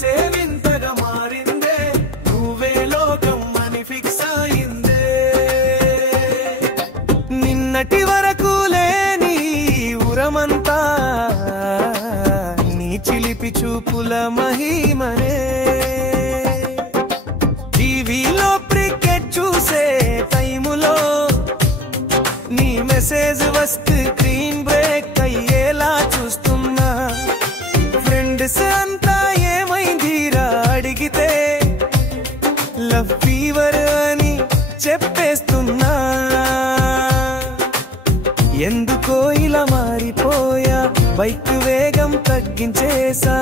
మనసే వింతగా మారిందే నువ్వే లోకం అని ఫిక్స్ అయిందే నిన్నటి వరకు లేని ఉరమంతా నీ చిలిపి చూపుల మహిమనే టీవీలో క్రికెట్ చూసే టైములో నీ మెసేజ్ వస్తే స్క్రీన్ బ్రేక్ అయ్యేలా చూస్తున్నా ఫ్రెండ్స్ అంతా ఏమైందిరా అడిగితే లవ్ ఫీవర్ అని చెప్పేస్తున్నా ఎందుకో ఇలా మారిపోయా బైక్ వేగం తగ్గించేసా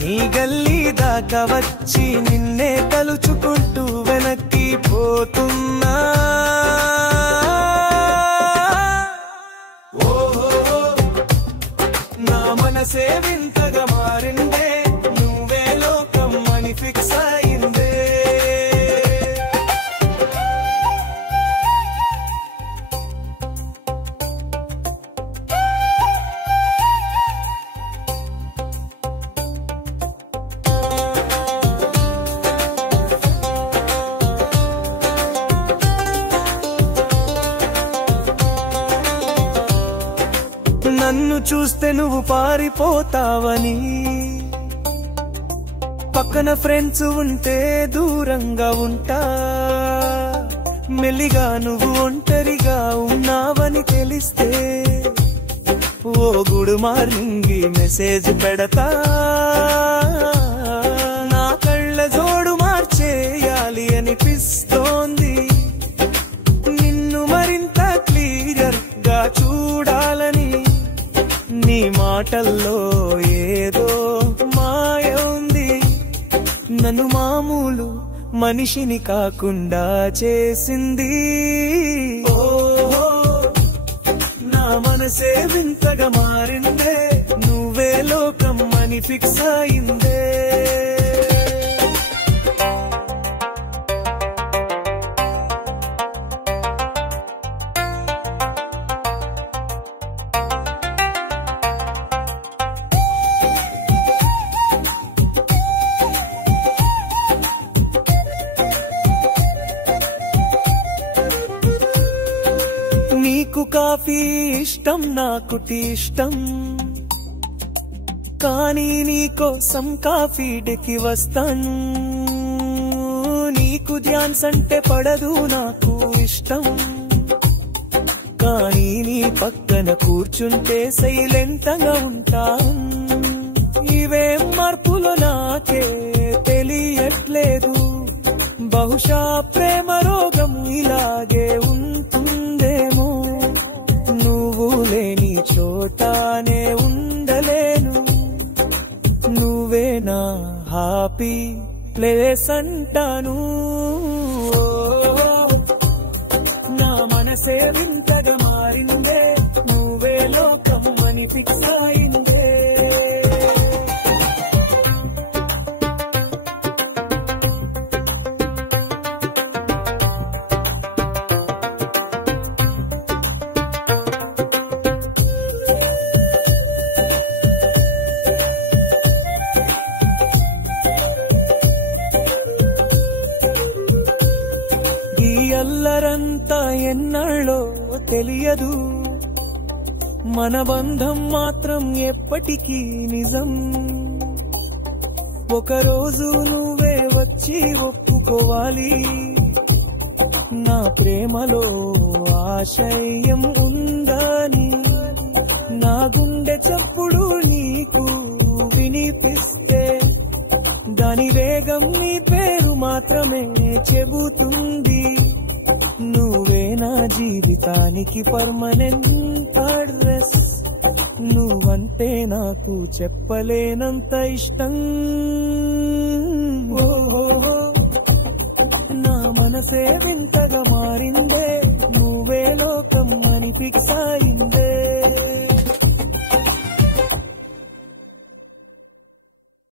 నీ గల్లీ దాకా వచ్చి నిన్నే తలుచుకుంటూ వెనక్కి పోతున్నా నా మనసే వింతగా మారిందే నువ్వే లోకం అని ఫిక్స్ అయిందే నన్ను చూస్తే నువ్వు పారిపోతావని పక్కన ఫ్రెండ్స్ ఉంటే దూరంగా ఉంటా మెల్లిగా నువ్వు ఒంటరిగా ఉన్నావని తెలిస్తే ఓ గుడ్ మార్నింగ్ మెసేజ్ పెడతా నా కళ్ళ జోడు మార్చేయాలి అనిపిస్తోంది నిన్ను మరింత క్లియర్ గా చూడాలని నీ మాటల్లో ఏదో మాయ ఉంది నన్ను మామూలు మనిషిని కాకుండా చేసింది ఓహో నా మనసే వింతగా మారిందే నువ్వే లోకం అని ఫిక్స్ అయిందే నీకు కాఫీ ఇష్టం నాకు టీ ఇష్టం కానీ నీకోసం కాఫీ డెకి వస్తాను నీకు ధ్యాన్స్ అంటే పడదు నాకు ఇష్టం కానీ నీ పక్కన కూర్చుంటే సైలెంట్ గా ఉంటాను ఇవేం మార్పులు నాకే తెలియట్లేదు బహుశా ప్రేమ రోగం ఇలాగే ఉంటుందేమో నువ్వు లేని చోటానే ఉండలేను నువ్వే నా హ్యాపీ ప్లేస్ అంటాను నా మనసే వింతగా మారిందే నువ్వే లోకం అని ఫిక్స్ అయిందే అల్లరంతా ఎన్నాళ్ళో తెలియదు మన బంధం మాత్రం ఎప్పటికీ నిజం ఒకరోజు నువ్వే వచ్చి ఒప్పుకోవాలి నా ప్రేమలో ఆశయం ఉందని నా గుండె చప్పుడు నీకు వినిపిస్తే దాని వేగం నీ పేరు మాత్రమే చెబుతుంది నువ్వే నా జీవితానికి పర్మనెంట్ అడ్రస్ నువ్వంటే నాకు చెప్పలేనంత ఇష్టం ఓహో నా మనసే వింతగా మారిందే నువ్వే లోకం అని ఫిక్స్ అయిందే